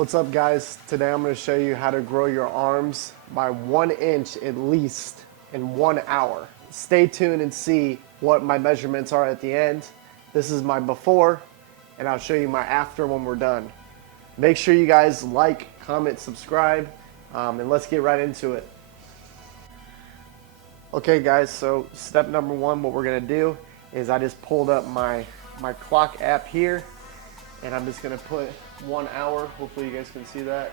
What's up, guys? Today I'm going to show you how to grow your arms by 1 inch at least in 1 hour. Stay tuned and see what my measurements are at the end. This is my before, and I'll show you my after when we're done. Make sure you guys like, comment, subscribe, and let's get right into it. Okay guys, so step number one, what we're going to do is I just pulled up my clock app here, and I'm just going to put 1 hour. Hopefully you guys can see that.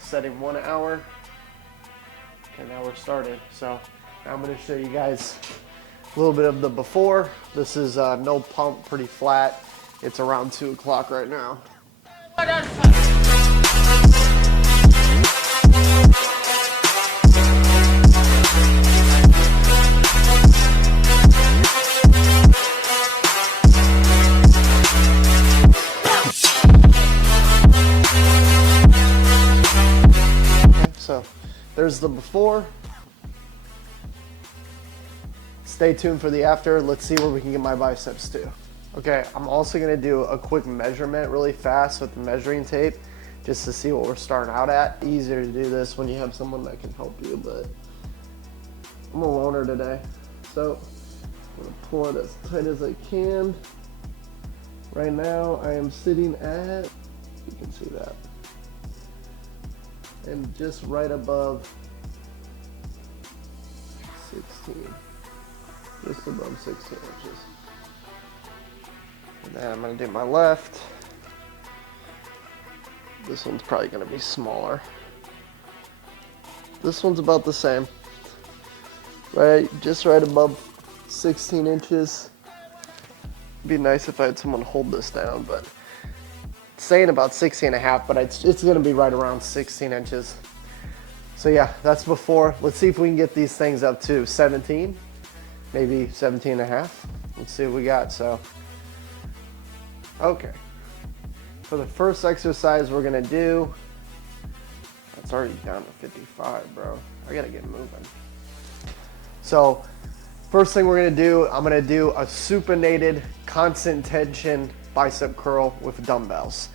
Setting 1 hour. Okay, now we're started. So now I'm going to show you guys a little bit of the before. This is no pump, pretty flat. It's around 2 o'clock right now. So there's the before. Stay tuned for the after. Let's see where we can get my biceps to. Okay, I'm also gonna do a quick measurement really fast with the measuring tape just to see what we're starting out at. Easier to do this when you have someone that can help you, but I'm a loner today. So I'm gonna pull it as tight as I can. Right now I am sitting at, you can see that, and just right above 16, just above 16 inches. And then I'm gonna do my left. This one's probably gonna be smaller. This one's about the same, right? Just right above 16 inches. It'd be nice if I had someone hold this down, but saying about 16 and a half, but it's gonna be right around 16 inches. So yeah, that's before. Let's see if we can get these things up to 17, maybe 17 and a half. Let's see what we got. So, okay. For the first exercise we're gonna do, it's already down to 55, bro. I gotta get moving. So, first thing we're gonna do, I'm gonna do a supinated constant tension bicep curl with dumbbells.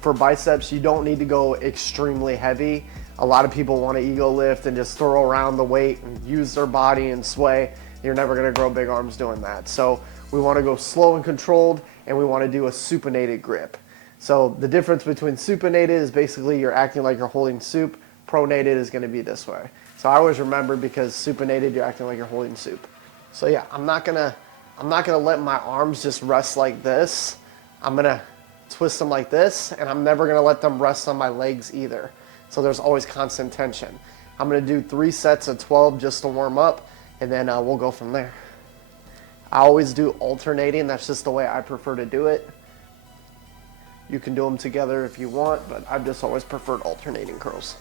For biceps, you don't need to go extremely heavy. A lot of people want to ego lift and just throw around the weight and use their body and sway. You're never going to grow big arms doing that. So we want to go slow and controlled, and we want to do a supinated grip. So the difference between supinated is basically you're acting like you're holding soup. Pronated is going to be this way. So I always remember, because supinated, you're acting like you're holding soup. So yeah, I'm not gonna let my arms just rest like this. I'm gonna twist them like this, and I'm never gonna let them rest on my legs either. So there's always constant tension. I'm gonna do 3 sets of 12 just to warm up, and then we'll go from there. I always do alternating. That's just the way I prefer to do it. You can do them together if you want, but I've just always preferred alternating curls.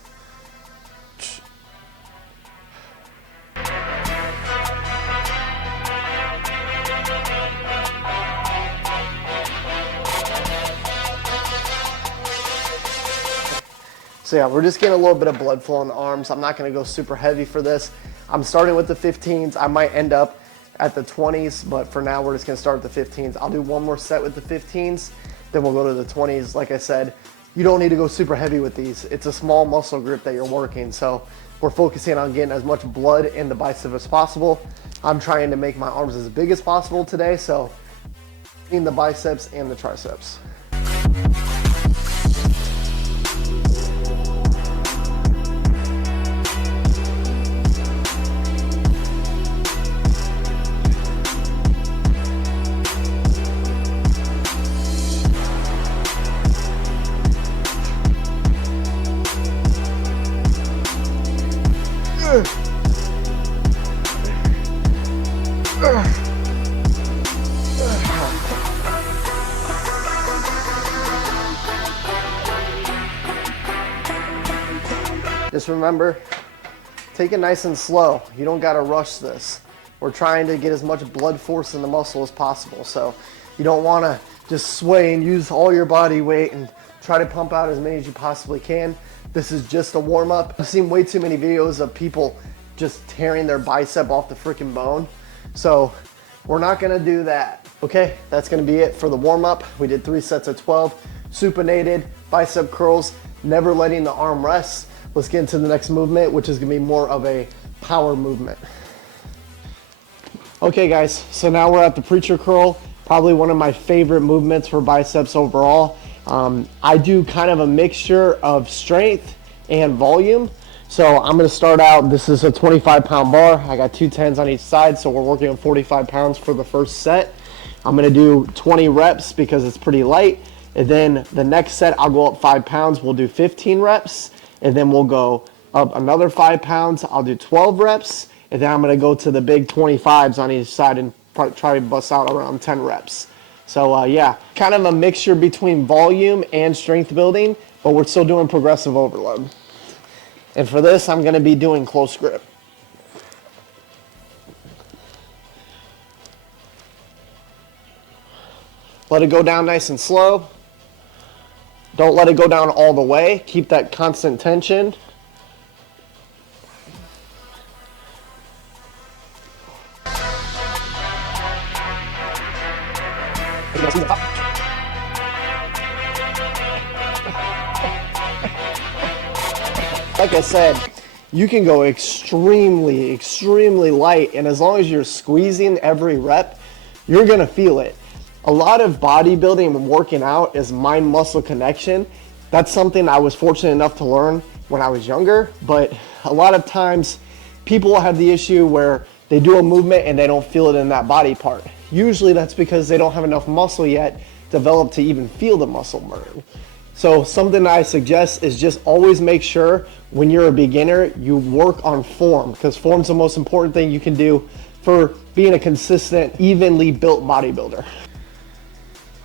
So yeah, we're just getting a little bit of blood flow in the arms. I'm not gonna go super heavy for this. I'm starting with the 15s. I might end up at the 20s, but for now we're just gonna start with the 15s. I'll do one more set with the 15s, then we'll go to the 20s. Like I said, you don't need to go super heavy with these. It's a small muscle group that you're working, so we're focusing on getting as much blood in the bicep as possible. I'm trying to make my arms as big as possible today, so in the biceps and the triceps. Just remember, take it nice and slow. You don't gotta rush this. We're trying to get as much blood force in the muscle as possible, so you don't wanna just sway and use all your body weight and try to pump out as many as you possibly can. This is just a warm up. I've seen way too many videos of people just tearing their bicep off the freaking bone. So we're not gonna do that. Okay, that's gonna be it for the warm up. We did 3 sets of 12. supinated bicep curls, never letting the arm rest. Let's get into the next movement, which is gonna be more of a power movement. Okay guys, so now we're at the preacher curl, probably one of my favorite movements for biceps overall. I do kind of a mixture of strength and volume. So I'm gonna start out, this is a 25-pound bar. I got 2 10s on each side, so we're working on 45 pounds for the first set. I'm gonna do 20 reps because it's pretty light. And then the next set, I'll go up 5 pounds. We'll do 15 reps. And then we'll go up another 5 pounds. I'll do 12 reps. And then I'm gonna go to the big 25s on each side and try to bust out around 10 reps. So yeah, kind of a mixture between volume and strength building, but we're still doing progressive overload. And for this, I'm gonna be doing close grip. Let it go down nice and slow. Don't let it go down all the way. Keep that constant tension. Like I said, you can go extremely light, and as long as you're squeezing every rep, you're gonna feel it. A lot of bodybuilding and working out is mind-muscle connection. That's something I was fortunate enough to learn when I was younger, but a lot of times people have the issue where they do a movement and they don't feel it in that body part. Usually that's because they don't have enough muscle yet developed to even feel the muscle burn. So something I suggest is just always make sure when you're a beginner, you work on form, because form's the most important thing you can do for being a consistent, evenly built bodybuilder.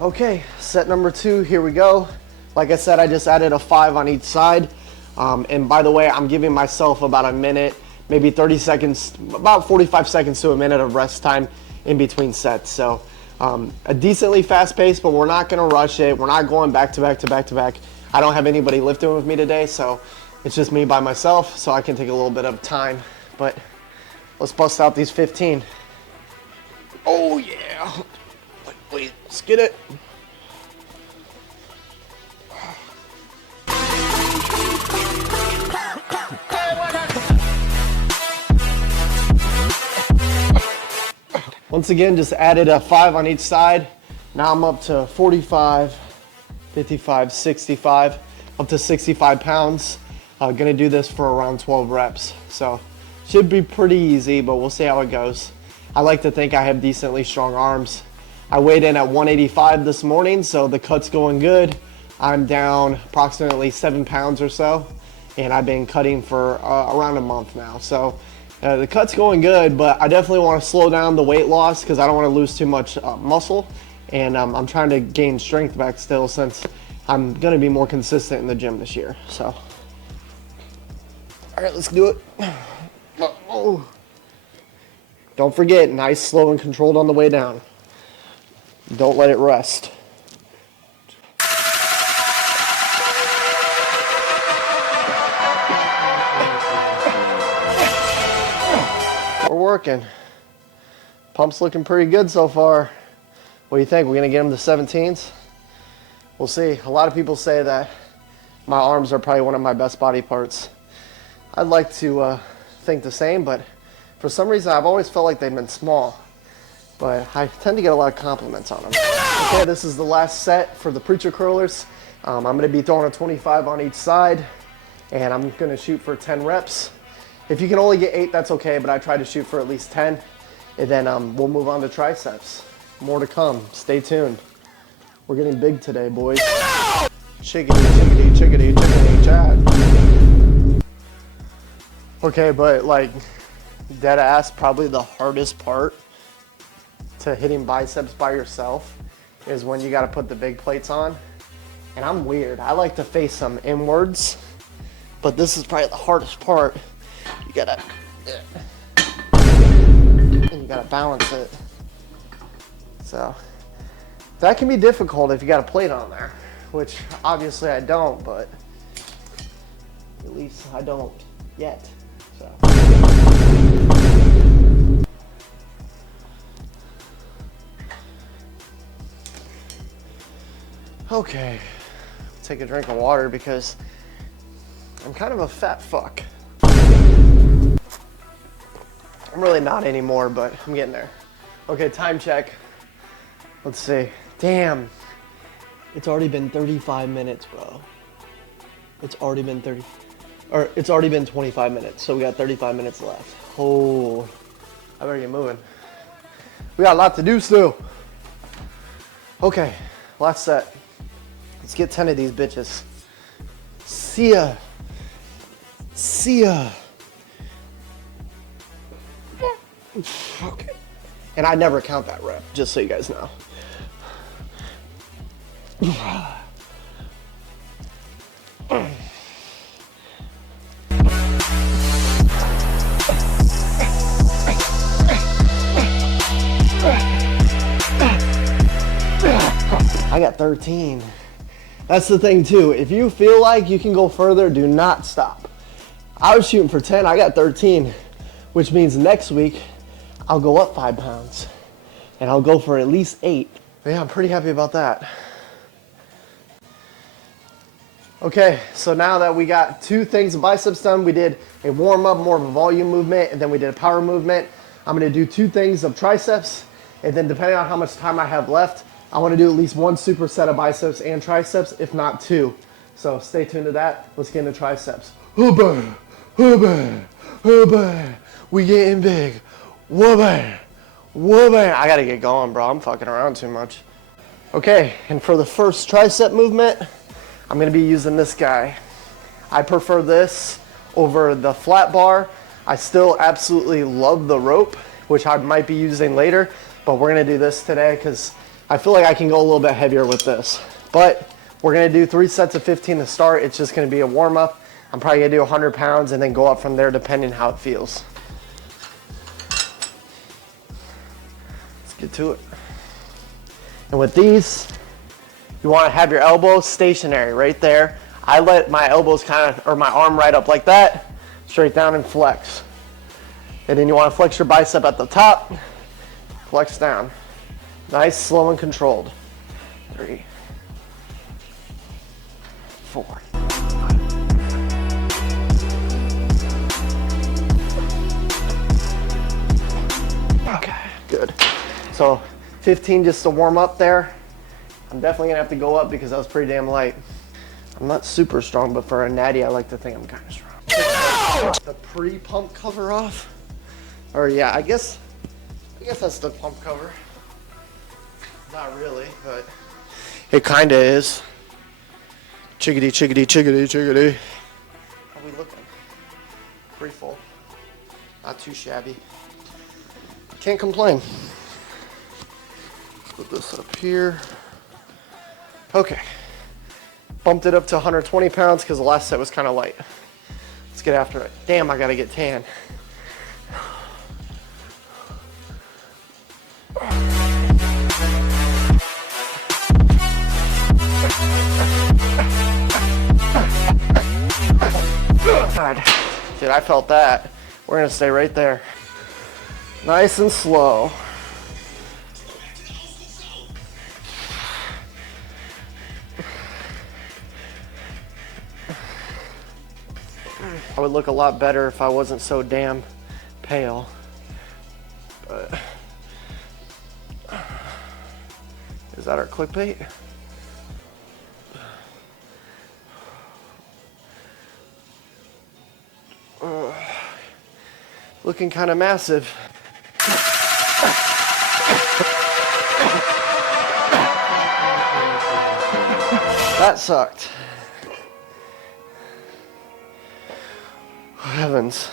Okay, set number 2, here we go. Like I said, I just added a 5 on each side. And by the way, I'm giving myself about a minute, maybe 30 seconds, about 45 seconds to a minute of rest time in between sets. So a decently fast pace, but we're not gonna rush it. We're not going back to back to back to back. I don't have anybody lifting with me today, so it's just me by myself, so I can take a little bit of time. But let's bust out these 15. Oh yeah. Wait, let's get it. Once again, just added a 5 on each side. Now I'm up to 45, 55, 65, up to 65 pounds. Gonna do this for around 12 reps. So should be pretty easy, but we'll see how it goes. I like to think I have decently strong arms. I weighed in at 185 this morning, so the cut's going good. I'm down approximately 7 pounds or so, and I've been cutting for around a month now. So the cut's going good, but I definitely want to slow down the weight loss because I don't want to lose too much muscle, and I'm trying to gain strength back still since I'm going to be more consistent in the gym this year. So, all right, let's do it. Oh. Don't forget, nice, slow, and controlled on the way down. Don't let it rest. We're working. Pump's looking pretty good so far. What do you think? We're gonna get them to 17s? We'll see. A lot of people say that my arms are probably one of my best body parts. I'd like to think the same, but for some reason I've always felt like they've been small. But I tend to get a lot of compliments on them. Okay, this is the last set for the preacher curlers. I'm gonna be throwing a 25 on each side, and I'm gonna shoot for 10 reps. If you can only get 8, that's okay, but I try to shoot for at least 10. And then we'll move on to triceps. More to come, stay tuned. We're getting big today, boys. Chickadee, chickadee, chickadee, chickadee, Chad. Okay, but like, dead ass, probably the hardest part to hitting biceps by yourself is when you gotta put the big plates on. And I'm weird, I like to face them inwards, but this is probably the hardest part. You gotta, and you gotta balance it. So, that can be difficult if you got a plate on there, which obviously I don't, but at least I don't yet, so. Okay, take a drink of water because I'm kind of a fat fuck. I'm really not anymore, but I'm getting there. Okay, time check. Let's see. Damn. It's already been 35 minutes, bro. It's already been 25 minutes, so we got 35 minutes left. Oh, I better get moving. We got a lot to do still. Okay, last set. Let's get 10 of these bitches. See ya. See ya. Okay. And I never count that rep, just so you guys know. I got 13. That's the thing too. If you feel like you can go further, do not stop. I was shooting for 10, I got 13, which means next week I'll go up 5 pounds and I'll go for at least 8. Yeah, I'm pretty happy about that. Okay, so now that we got 2 things of biceps done, we did a warm up, more of a volume movement, and then we did a power movement. I'm gonna do 2 things of triceps, and then depending on how much time I have left, I wanna do at least 1 superset of biceps and triceps, if not 2. So stay tuned to that. Let's get into triceps. Hooba, hooba, hooba. We getting big. Whoa, whoa. I gotta get going, bro. I'm fucking around too much. Okay, and for the first tricep movement, I'm gonna be using this guy. I prefer this over the flat bar. I still absolutely love the rope, which I might be using later, but we're gonna do this today because I feel like I can go a little bit heavier with this. But we're gonna do 3 sets of 15 to start. It's just gonna be a warm up. I'm probably gonna do 100 pounds and then go up from there depending how it feels. Let's get to it. And with these, you want to have your elbows stationary right there. I let my elbows or my arm right up like that, straight down and flex. And then you want to flex your bicep at the top, flex down. Nice, slow and controlled. 3, 4. Okay, good. So 15 just to warm up there. I'm definitely gonna have to go up because that was pretty damn light. I'm not super strong, but for a natty, I like to think I'm kind of strong. The pre-pump cover off. Or yeah, I guess that's the pump cover. Not really, but it kinda is. Chickadee, chickadee, chickadee, chickadee. How we looking? Pretty full. Not too shabby. Can't complain. Put this up here. Okay. Bumped it up to 120 pounds because the last set was kind of light. Let's get after it. Damn, I gotta get tan. God. Dude, I felt that. We're gonna stay right there. Nice and slow. I would look a lot better if I wasn't so damn pale. But is that our clickbait? Looking kind of massive. That sucked. Heavens.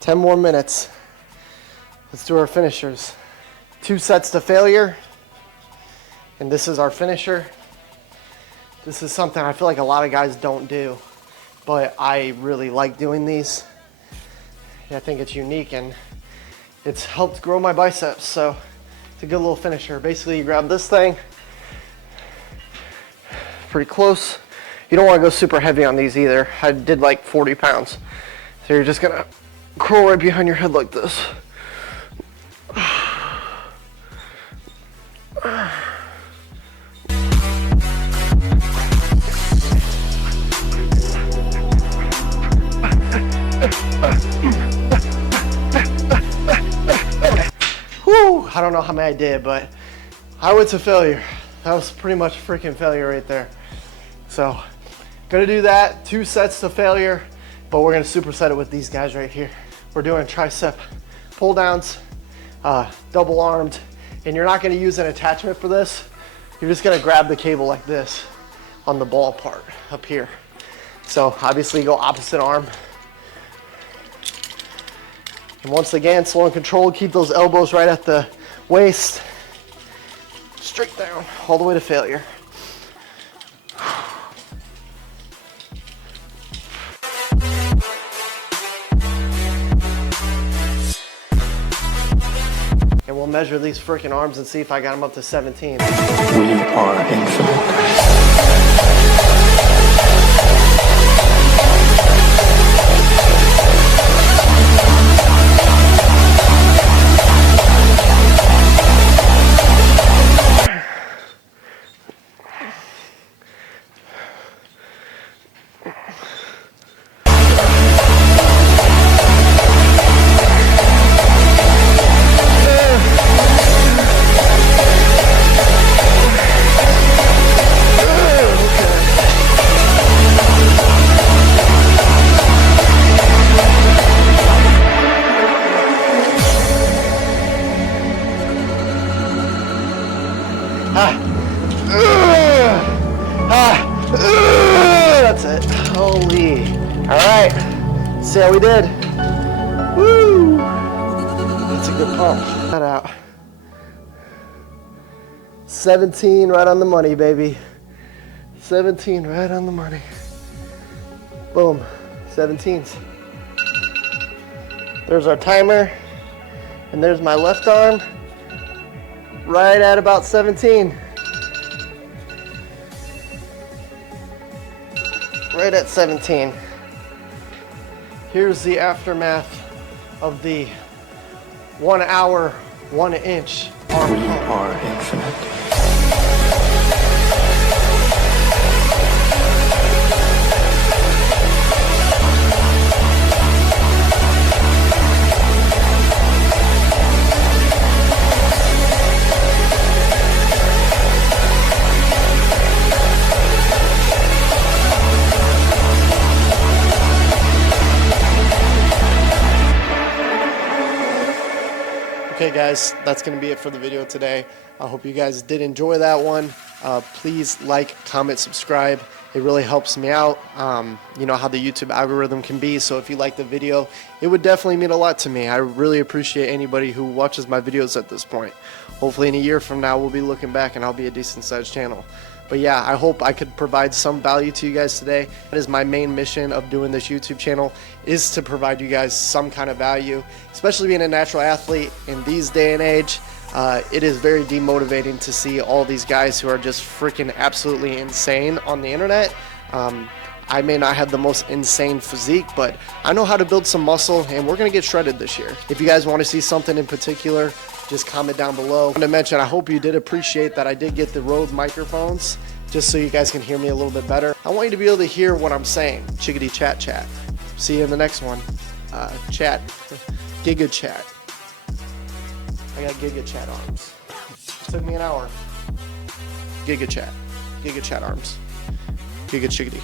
10 more minutes. Let's do our finishers. 2 sets to failure. And this is our finisher. This is something I feel like a lot of guys don't do, but I really like doing these. I think it's unique and it's helped grow my biceps, so it's a good little finisher. Basically, you grab this thing, pretty close. You don't want to go super heavy on these either. I did like 40 pounds. So you're just gonna curl right behind your head like this. Whew, I don't know how many I did, but I went to failure. That was pretty much a freaking failure right there. So, gonna do that, 2 sets to failure, but we're gonna superset it with these guys right here. We're doing tricep pull downs, double armed, and you're not gonna use an attachment for this. You're just gonna grab the cable like this on the ball part up here. So obviously go opposite arm. And once again, slow and controlled, keep those elbows right at the waist. Straight down, all the way to failure. And we'll measure these freaking arms and see if I got them up to 17. We are infinite. That's it. Holy. All right. See how we did. Woo. That's a good pump. That out. 17 right on the money, baby. 17 right on the money. Boom. 17s. There's our timer. And there's my left arm. Right at about 17. Right at 17. Here's the aftermath of the 1 hour, 1 inch arm pump. We are infinite. Okay guys, that's going to be it for the video today. I hope you guys did enjoy that one. Please like, comment, subscribe. It really helps me out. You know how the YouTube algorithm can be, so if you like the video, it would definitely mean a lot to me. I really appreciate anybody who watches my videos at this point. Hopefully in a year from now, we'll be looking back and I'll be a decent sized channel. But yeah, I hope I could provide some value to you guys today. That is my main mission of doing this YouTube channel, is to provide you guys some kind of value, especially being a natural athlete in these day and age. It is very demotivating to see all these guys who are just freaking absolutely insane on the internet. I may not have the most insane physique, but I know how to build some muscle, and we're going to get shredded this year. If you guys want to see something in particular, just comment down below. I want to mention, I hope you did appreciate that I did get the Rode microphones, just so you guys can hear me a little bit better. I want you to be able to hear what I'm saying. Chickadee chat chat. See you in the next one. Chat. Giga chat. I got Giga chat arms. It took me an hour. Giga chat. Giga chat arms. Giga chickadee.